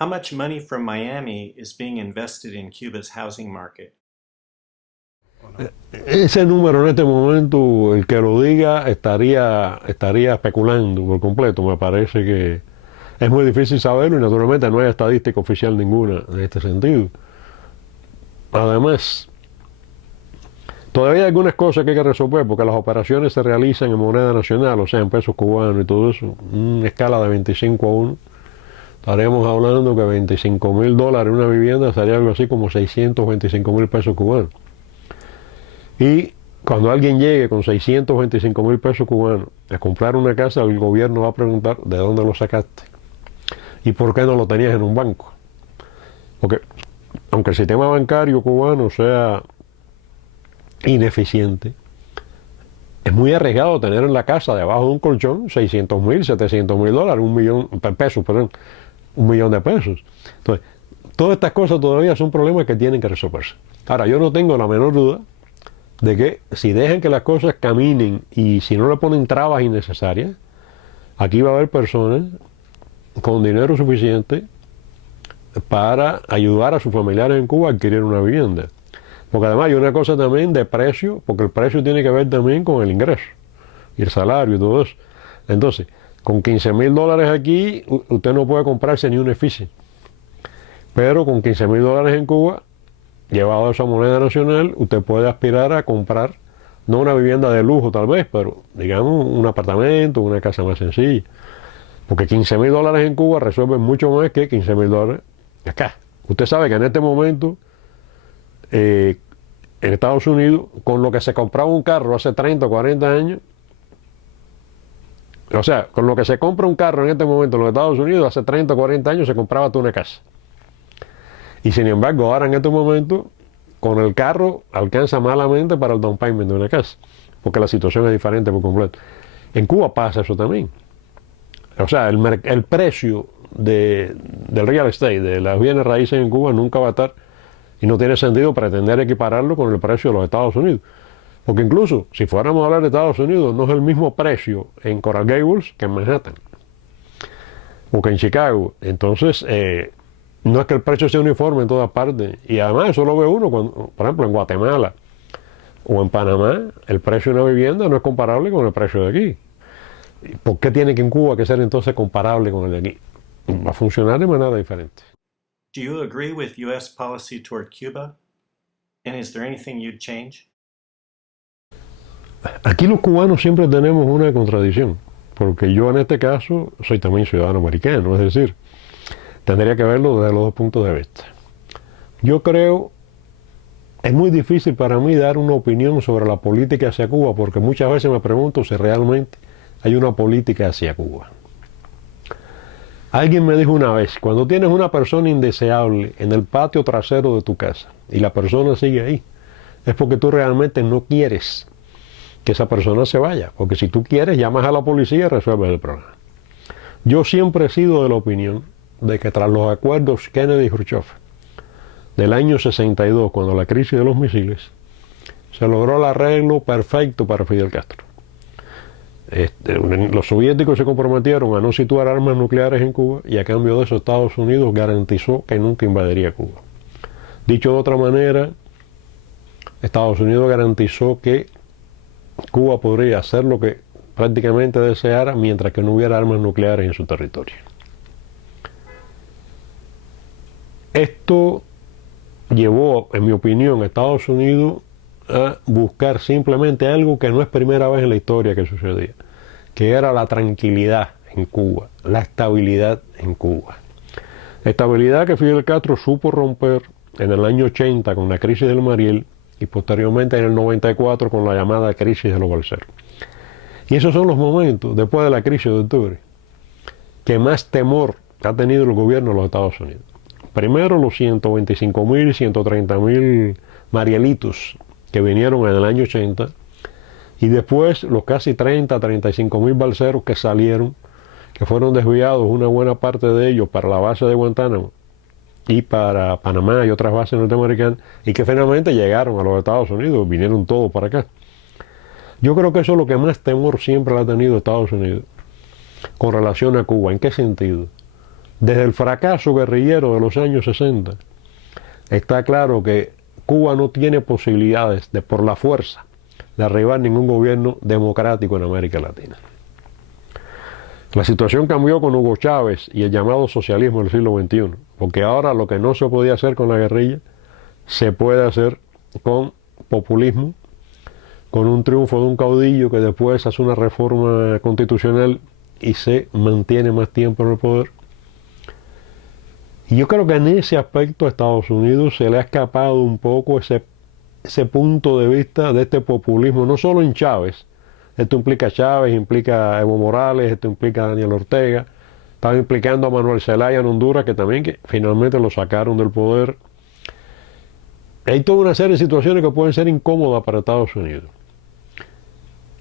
How much money from Miami is being invested in Cuba's housing market? Ese número en este momento, el que lo diga estaría especulando por completo. Me parece que es muy difícil saberlo y naturalmente no hay estadística oficial ninguna en este sentido. Además, todavía hay algunas cosas que hay que resolver porque las operaciones se realizan en moneda nacional, o sea, en pesos cubanos y todo eso, una escala de 25-1. Estaríamos hablando que $25,000 en una vivienda sería algo así como 625,000 pesos cubanos. Y cuando alguien llegue con 625,000 pesos cubanos a comprar una casa, el gobierno va a preguntar ¿de dónde lo sacaste? ¿Y por qué no lo tenías en un banco? Porque aunque el sistema bancario cubano sea ineficiente, es muy arriesgado tener en la casa debajo de un colchón 600,000, $700,000, un millón de pesos. Entonces, todas estas cosas todavía son problemas que tienen que resolverse. Ahora, yo no tengo la menor duda de que si dejan que las cosas caminen y si no le ponen trabas innecesarias, aquí va a haber personas con dinero suficiente para ayudar a sus familiares en Cuba a adquirir una vivienda. Porque además hay una cosa también de precio, porque el precio tiene que ver también con el ingreso y el salario y todo eso. Entonces, con $15,000 aquí, usted no puede comprarse ni un edificio. Pero con $15,000 en Cuba, llevado a esa moneda nacional, usted puede aspirar a comprar, no una vivienda de lujo tal vez, pero digamos un apartamento, una casa más sencilla. Porque $15,000 en Cuba resuelven mucho más que $15,000 acá. Usted sabe que en este momento, en Estados Unidos, con lo que se compraba un carro hace 30 o 40 años, o sea, con lo que se compra un carro en este momento en los Estados Unidos, hace 30 o 40 años se compraba toda una casa. Y sin embargo, ahora en este momento, con el carro alcanza malamente para el down payment de una casa, porque la situación es diferente por completo. En Cuba pasa eso también. O sea, el precio del real estate, de las bienes raíces en Cuba, nunca va a estar, y no tiene sentido pretender equipararlo con el precio de los Estados Unidos. Porque incluso, si fuéramos a hablar de Estados Unidos, no es el mismo precio en Coral Gables que en Manhattan, o que en Chicago. Entonces, no es que el precio sea uniforme en todas partes. Y además eso lo ve uno, cuando, por ejemplo, en Guatemala o en Panamá, el precio de una vivienda no es comparable con el precio de aquí. ¿Por qué tiene que en Cuba que ser entonces comparable con el de aquí? Va a funcionar de manera diferente. Do you agree with U.S. policy toward Cuba? And is there anything you'd change? Aquí los cubanos siempre tenemos una contradicción, porque yo en este caso soy también ciudadano americano, es decir, tendría que verlo desde los dos puntos de vista. Yo creo, es muy difícil para mí dar una opinión sobre la política hacia Cuba, porque muchas veces me pregunto si realmente hay una política hacia Cuba. Alguien me dijo una vez, cuando tienes una persona indeseable en el patio trasero de tu casa y la persona sigue ahí, es porque tú realmente no quieres que esa persona se vaya, porque si tú quieres, llamas a la policía y resuelves el problema. Yo siempre he sido de la opinión de que tras los acuerdos Kennedy-Khrushchev del año 62, cuando la crisis de los misiles, se logró el arreglo perfecto para Fidel Castro. Los soviéticos se comprometieron a no situar armas nucleares en Cuba y a cambio de eso Estados Unidos garantizó que nunca invadiría Cuba. Dicho de otra manera, Estados Unidos garantizó que Cuba podría hacer lo que prácticamente deseara mientras que no hubiera armas nucleares en su territorio. Esto llevó, en mi opinión, a Estados Unidos a buscar simplemente algo que no es primera vez en la historia que sucedía, que era la tranquilidad en Cuba, la estabilidad en Cuba. Estabilidad que Fidel Castro supo romper en el año 80 con la crisis del Mariel y posteriormente en el 94 con la llamada crisis de los balseros. Y esos son los momentos, después de la crisis de octubre, que más temor ha tenido el gobierno de los Estados Unidos. Primero los 125,000, 130,000 marielitos que vinieron en el año 80, y después los casi 30, 35,000 balseros que salieron, que fueron desviados una buena parte de ellos para la base de Guantánamo y para Panamá y otras bases norteamericanas, y que finalmente llegaron a los Estados Unidos, vinieron todos para acá. Yo creo que eso es lo que más temor siempre ha tenido Estados Unidos con relación a Cuba. ¿En qué sentido? Desde el fracaso guerrillero de los años 60, está claro que Cuba no tiene posibilidades de, por la fuerza, de arribar ningún gobierno democrático en América Latina. La situación cambió con Hugo Chávez y el llamado socialismo del siglo XXI, porque ahora lo que no se podía hacer con la guerrilla, se puede hacer con populismo, con un triunfo de un caudillo que después hace una reforma constitucional y se mantiene más tiempo en el poder. Y yo creo que en ese aspecto a Estados Unidos se le ha escapado un poco ese punto de vista de este populismo, no solo en Chávez. Esto implica a Chávez, implica a Evo Morales, esto implica a Daniel Ortega, estaba implicando a Manuel Zelaya en Honduras, que también que finalmente lo sacaron del poder. Hay toda una serie de situaciones que pueden ser incómodas para Estados Unidos.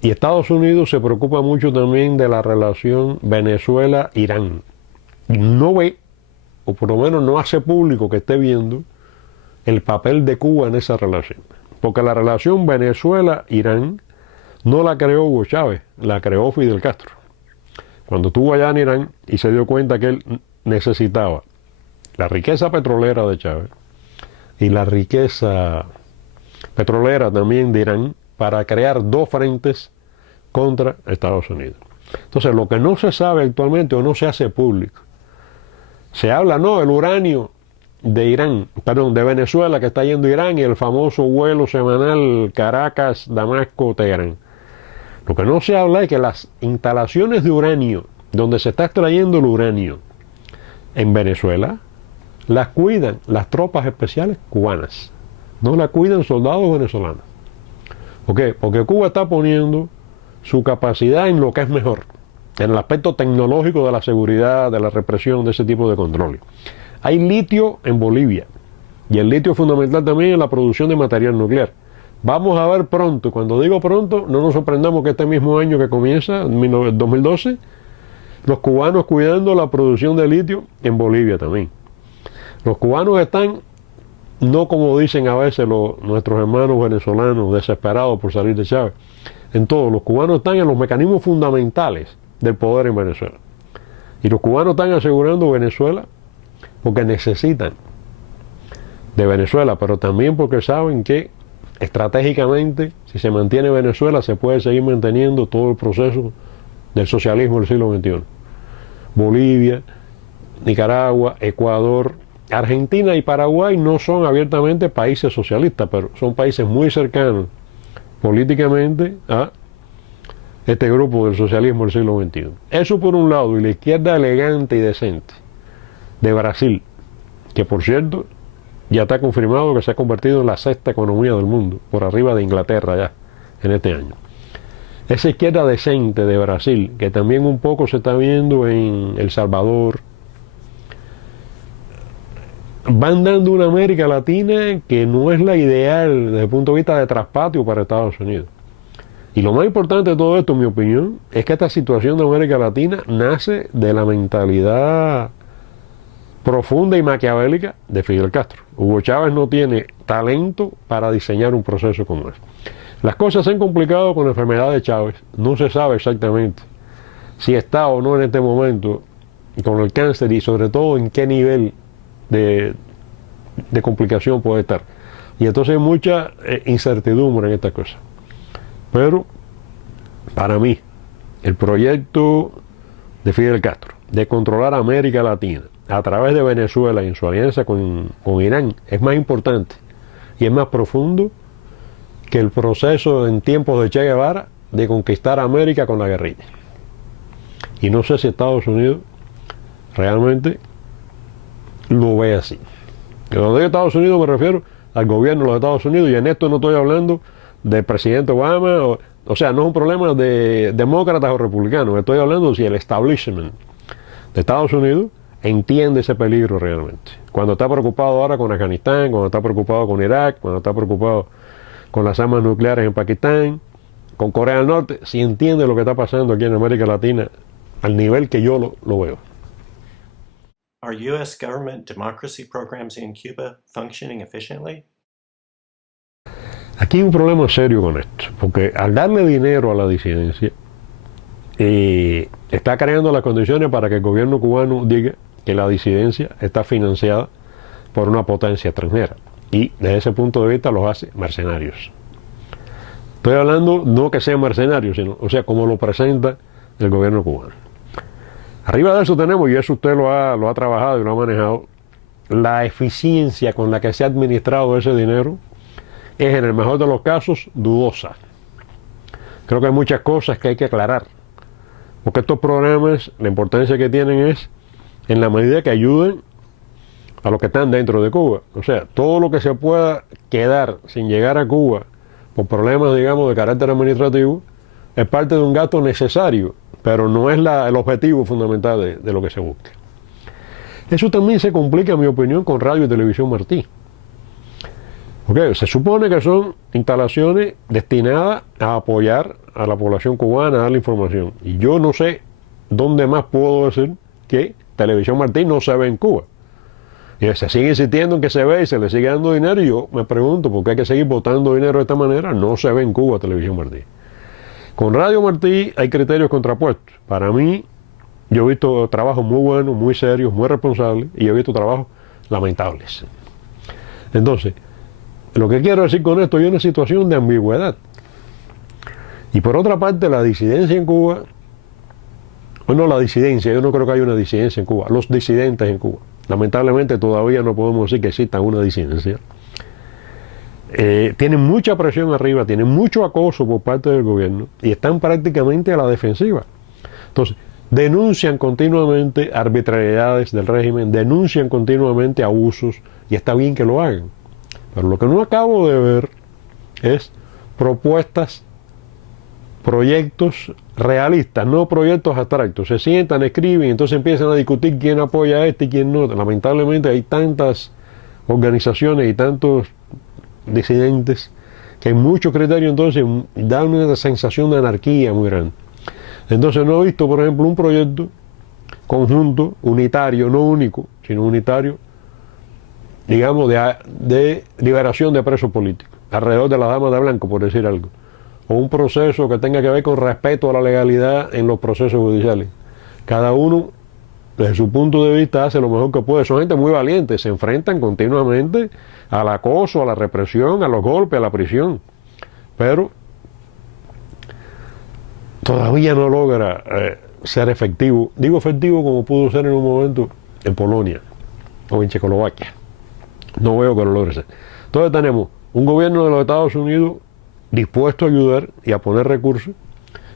Y Estados Unidos se preocupa mucho también de la relación Venezuela-Irán. No ve, o por lo menos no hace público que esté viendo, el papel de Cuba en esa relación. Porque la relación Venezuela-Irán no la creó Hugo Chávez, la creó Fidel Castro. Cuando estuvo allá en Irán y se dio cuenta que él necesitaba la riqueza petrolera de Chávez y la riqueza petrolera también de Irán para crear dos frentes contra Estados Unidos. Entonces, lo que no se sabe actualmente o no se hace público, se habla, no, el uranio de Irán, perdón, de Venezuela que está yendo a Irán y el famoso vuelo semanal Caracas, Damasco, Teherán. Lo que no se habla es que las instalaciones de uranio, donde se está extrayendo el uranio en Venezuela, las cuidan las tropas especiales cubanas, no la cuidan soldados venezolanos. ¿Por qué? Porque Cuba está poniendo su capacidad en lo que es mejor, en el aspecto tecnológico de la seguridad, de la represión, de ese tipo de control. Hay litio en Bolivia, y el litio es fundamental también en la producción de material nuclear. Vamos a ver pronto, cuando digo pronto, no nos sorprendamos que este mismo año que comienza, 2012, los cubanos cuidando la producción de litio en Bolivia también. Los cubanos están, no como dicen a veces nuestros hermanos venezolanos desesperados por salir de Chávez, en todo, los cubanos están en los mecanismos fundamentales del poder en Venezuela. Y los cubanos están asegurando Venezuela porque necesitan de Venezuela, pero también porque saben que estratégicamente, si se mantiene Venezuela, se puede seguir manteniendo todo el proceso del socialismo del siglo XXI. Bolivia, Nicaragua, Ecuador, Argentina y Paraguay no son abiertamente países socialistas, pero son países muy cercanos políticamente a este grupo del socialismo del siglo XXI. Eso por un lado, y la izquierda elegante y decente de Brasil, que por cierto ya está confirmado que se ha convertido en la sexta economía del mundo, por arriba de Inglaterra ya, en este año. Esa izquierda decente de Brasil, que también un poco se está viendo en El Salvador, van dando una América Latina que no es la ideal desde el punto de vista de traspatio para Estados Unidos. Y lo más importante de todo esto, en mi opinión, es que esta situación de América Latina nace de la mentalidad profunda y maquiavélica de Fidel Castro. Hugo Chávez no tiene talento para diseñar un proceso como ese. Las cosas se han complicado con la enfermedad de Chávez. No se sabe exactamente si está o no en este momento con el cáncer y sobre todo en qué nivel de complicación puede estar. Y entonces hay mucha incertidumbre en esta cosa. Pero para mí, el proyecto de Fidel Castro de controlar América Latina a través de Venezuela y en su alianza con Irán es más importante y es más profundo que el proceso en tiempos de Che Guevara de conquistar América con la guerrilla. Y no sé si Estados Unidos realmente lo ve así. Cuando digo Estados Unidos me refiero al gobierno de los Estados Unidos, y en esto no estoy hablando del presidente Obama, o sea, no es un problema de demócratas o republicanos, estoy hablando de si el establishment de Estados Unidos entiende ese peligro realmente. Cuando está preocupado ahora con Afganistán, cuando está preocupado con Irak, cuando está preocupado con las armas nucleares en Pakistán, con Corea del Norte, si entiende lo que está pasando aquí en América Latina al nivel que yo lo veo. Are U.S. government democracy programs in Cuba functioning efficiently? Aquí hay un problema serio con esto, porque al darle dinero a la disidencia, está creando las condiciones para que el gobierno cubano diga que la disidencia está financiada por una potencia extranjera. Y desde ese punto de vista los hace mercenarios. Estoy hablando no que sean mercenarios, sino, o sea, como lo presenta el gobierno cubano. Arriba de eso tenemos, y eso usted lo ha trabajado y lo ha manejado, la eficiencia con la que se ha administrado ese dinero es, en el mejor de los casos, dudosa. Creo que hay muchas cosas que hay que aclarar, porque estos programas, la importancia que tienen es en la medida que ayuden a los que están dentro de Cuba. O sea, todo lo que se pueda quedar sin llegar a Cuba por problemas, digamos, de carácter administrativo, es parte de un gasto necesario, pero no es el objetivo fundamental de lo que se busca. Eso también se complica, en mi opinión, con Radio y Televisión Martí. Porque se supone que son instalaciones destinadas a apoyar a la población cubana, a darle información. Y yo no sé dónde más puedo decir que Televisión Martí no se ve en Cuba. Y se sigue insistiendo en que se ve y se le sigue dando dinero, y yo me pregunto por qué hay que seguir botando dinero de esta manera. No se ve en Cuba Televisión Martí. Con Radio Martí hay criterios contrapuestos. Para mí, yo he visto trabajos muy buenos, muy serios, muy responsables, y he visto trabajos lamentables. Entonces, lo que quiero decir con esto, hay una situación de ambigüedad. Y por otra parte, la disidencia en Cuba, bueno, la disidencia, yo no creo que haya una disidencia en Cuba, los disidentes en Cuba. Lamentablemente todavía no podemos decir que exista una disidencia. Tienen mucha presión arriba, tienen mucho acoso por parte del gobierno y están prácticamente a la defensiva. Entonces, denuncian continuamente arbitrariedades del régimen, denuncian continuamente abusos, y está bien que lo hagan. Pero lo que no acabo de ver es propuestas, proyectos realistas, no proyectos abstractos. Se sientan, escriben y entonces empiezan a discutir quién apoya a este y quién no. Lamentablemente hay tantas organizaciones y tantos disidentes que hay mucho criterio, entonces da una sensación de anarquía muy grande. Entonces no he visto, por ejemplo, un proyecto conjunto, unitario, no único, sino unitario, digamos, de liberación de presos políticos, alrededor de la dama de blanco, por decir algo. O un proceso que tenga que ver con respeto a la legalidad en los procesos judiciales. Cada uno, desde su punto de vista, hace lo mejor que puede. Son gente muy valiente, se enfrentan continuamente al acoso, a la represión, a los golpes, a la prisión. Pero todavía no logra ser efectivo. Digo efectivo como pudo ser en un momento en Polonia o en Checoslovaquia. No veo que lo logre ser. Entonces tenemos un gobierno de los Estados Unidos dispuesto a ayudar y a poner recursos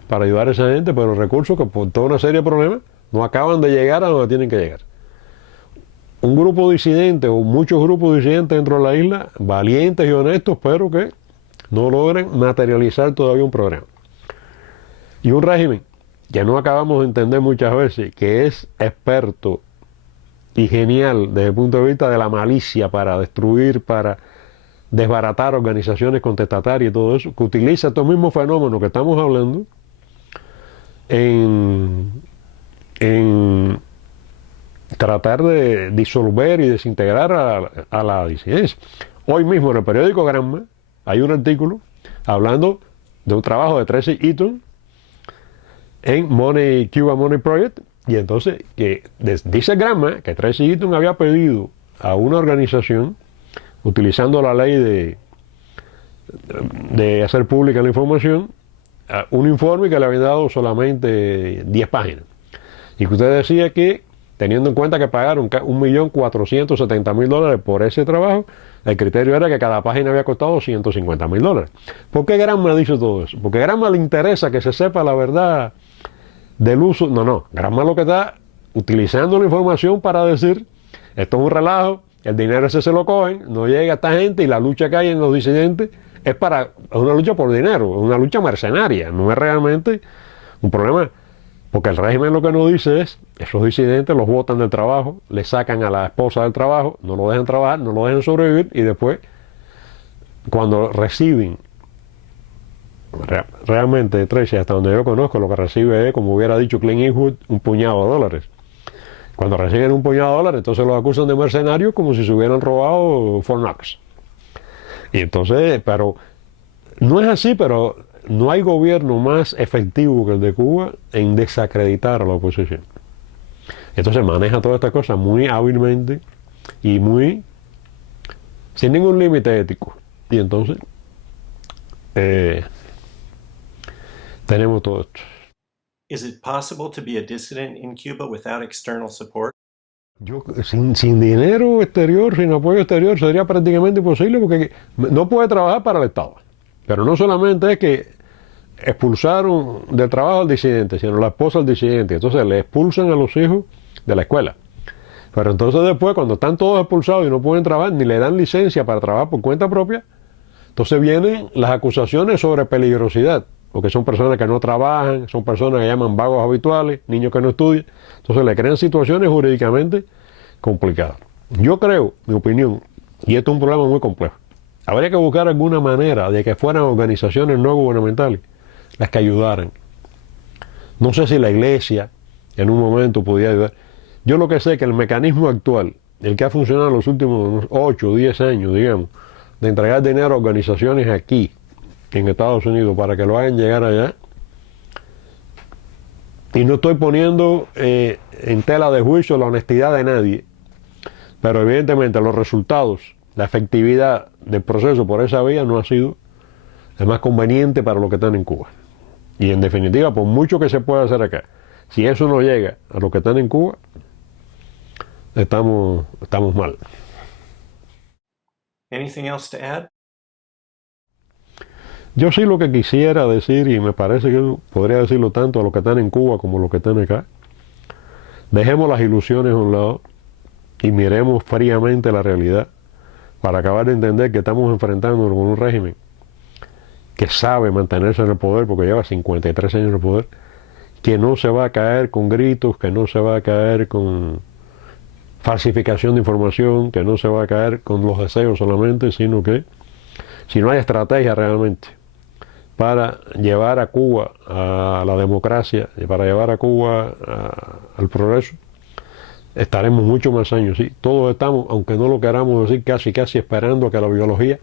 para ayudar a esa gente, pero recursos que por toda una serie de problemas no acaban de llegar a donde tienen que llegar. Un grupo disidente o muchos grupos disidentes dentro de la isla, valientes y honestos, pero que no logran materializar todavía un programa. Y un régimen que no acabamos de entender muchas veces, que es experto y genial desde el punto de vista de la malicia para destruir, para desbaratar organizaciones contestatarias y todo eso, que utiliza estos mismos fenómenos que estamos hablando en tratar de disolver y desintegrar a la disidencia. Hoy mismo en el periódico Granma hay un artículo hablando de un trabajo de Tracy Eaton en Cuba Money Project, y entonces que dice Granma que Tracy Eaton había pedido a una organización, utilizando la ley de hacer pública la información, un informe que le habían dado solamente 10 páginas. Y que usted decía que, teniendo en cuenta que pagaron $1.470.000 por ese trabajo, el criterio era que cada página había costado $150.000. ¿Por qué Granma dice todo eso? Porque a Granma le interesa que se sepa la verdad del uso. No. Granma lo que está utilizando la información para decir, esto es un relajo, el dinero ese se lo cogen, no llega a esta gente, y la lucha que hay en los disidentes es una lucha por dinero, es una lucha mercenaria, no es realmente un problema, porque el régimen lo que nos dice es, esos disidentes los botan del trabajo, le sacan a la esposa del trabajo, no lo dejan trabajar, no lo dejan sobrevivir, y después, cuando reciben, realmente, Tracy, hasta donde yo conozco, lo que recibe es, como hubiera dicho Clint Eastwood, un puñado de dólares. Cuando reciben un puñado de dólares, entonces los acusan de mercenarios como si se hubieran robado Fort Knox. Y entonces, pero no es así, pero no hay gobierno más efectivo que el de Cuba en desacreditar a la oposición. Entonces maneja toda esta cosa muy hábilmente y muy sin ningún límite ético. Y entonces tenemos todo esto. Is it possible to be a dissident in Cuba without external support? Yo, sin dinero exterior, sin apoyo exterior, sería prácticamente imposible porque no puede trabajar para el Estado. Pero no solamente es que expulsaron del trabajo al disidente, sino la esposa al disidente. Entonces le expulsan a los hijos de la escuela. Pero entonces después, cuando están todos expulsados y no pueden trabajar, ni le dan licencia para trabajar por cuenta propia, entonces vienen las acusaciones sobre peligrosidad, porque son personas que no trabajan, son personas que llaman vagos habituales, niños que no estudian. Entonces le crean situaciones jurídicamente complicadas. Yo creo, mi opinión, y esto es un problema muy complejo, habría que buscar alguna manera de que fueran organizaciones no gubernamentales las que ayudaran. No sé si la iglesia en un momento podía ayudar. Yo lo que sé es que el mecanismo actual, el que ha funcionado en los últimos 8 o 10 años, digamos, de entregar dinero a organizaciones aquí, en Estados Unidos, para que lo hagan llegar allá, y no estoy poniendo en tela de juicio la honestidad de nadie, pero evidentemente los resultados, la efectividad del proceso por esa vía no ha sido el más conveniente para los que están en Cuba. Y en definitiva, por mucho que se pueda hacer acá, si eso no llega a los que están en Cuba, estamos mal. Anything else to add? Yo sí lo que quisiera decir, y me parece que podría decirlo tanto a los que están en Cuba como a los que están acá, dejemos las ilusiones a un lado y miremos fríamente la realidad para acabar de entender que estamos enfrentándonos con un régimen que sabe mantenerse en el poder porque lleva 53 años en el poder, que no se va a caer con gritos, que no se va a caer con falsificación de información, que no se va a caer con los deseos solamente, sino que si no hay estrategia realmente para llevar a Cuba a la democracia y para llevar a Cuba al progreso, estaremos muchos más años. ¿Sí? Todos estamos, aunque no lo queramos decir, casi esperando a que la biología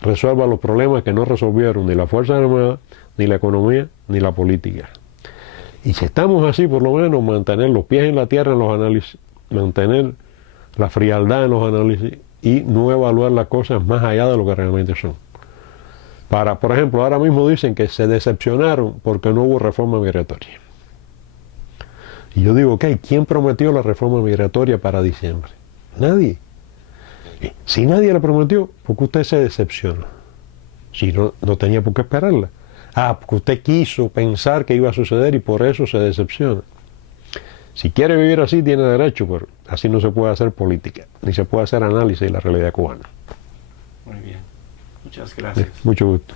resuelva los problemas que no resolvieron ni la Fuerza Armada, ni la economía, ni la política. Y si estamos así, por lo menos mantener los pies en la tierra en los análisis, mantener la frialdad en los análisis y no evaluar las cosas más allá de lo que realmente son. Por ejemplo, ahora mismo dicen que se decepcionaron porque no hubo reforma migratoria. Y yo digo, ok, ¿quién prometió la reforma migratoria para diciembre? Nadie. Si nadie la prometió, ¿por qué usted se decepciona? Si no tenía por qué esperarla. Porque usted quiso pensar que iba a suceder y por eso se decepciona. Si quiere vivir así, tiene derecho, pero así no se puede hacer política, ni se puede hacer análisis de la realidad cubana. Muy bien. Muchas gracias. Mucho gusto.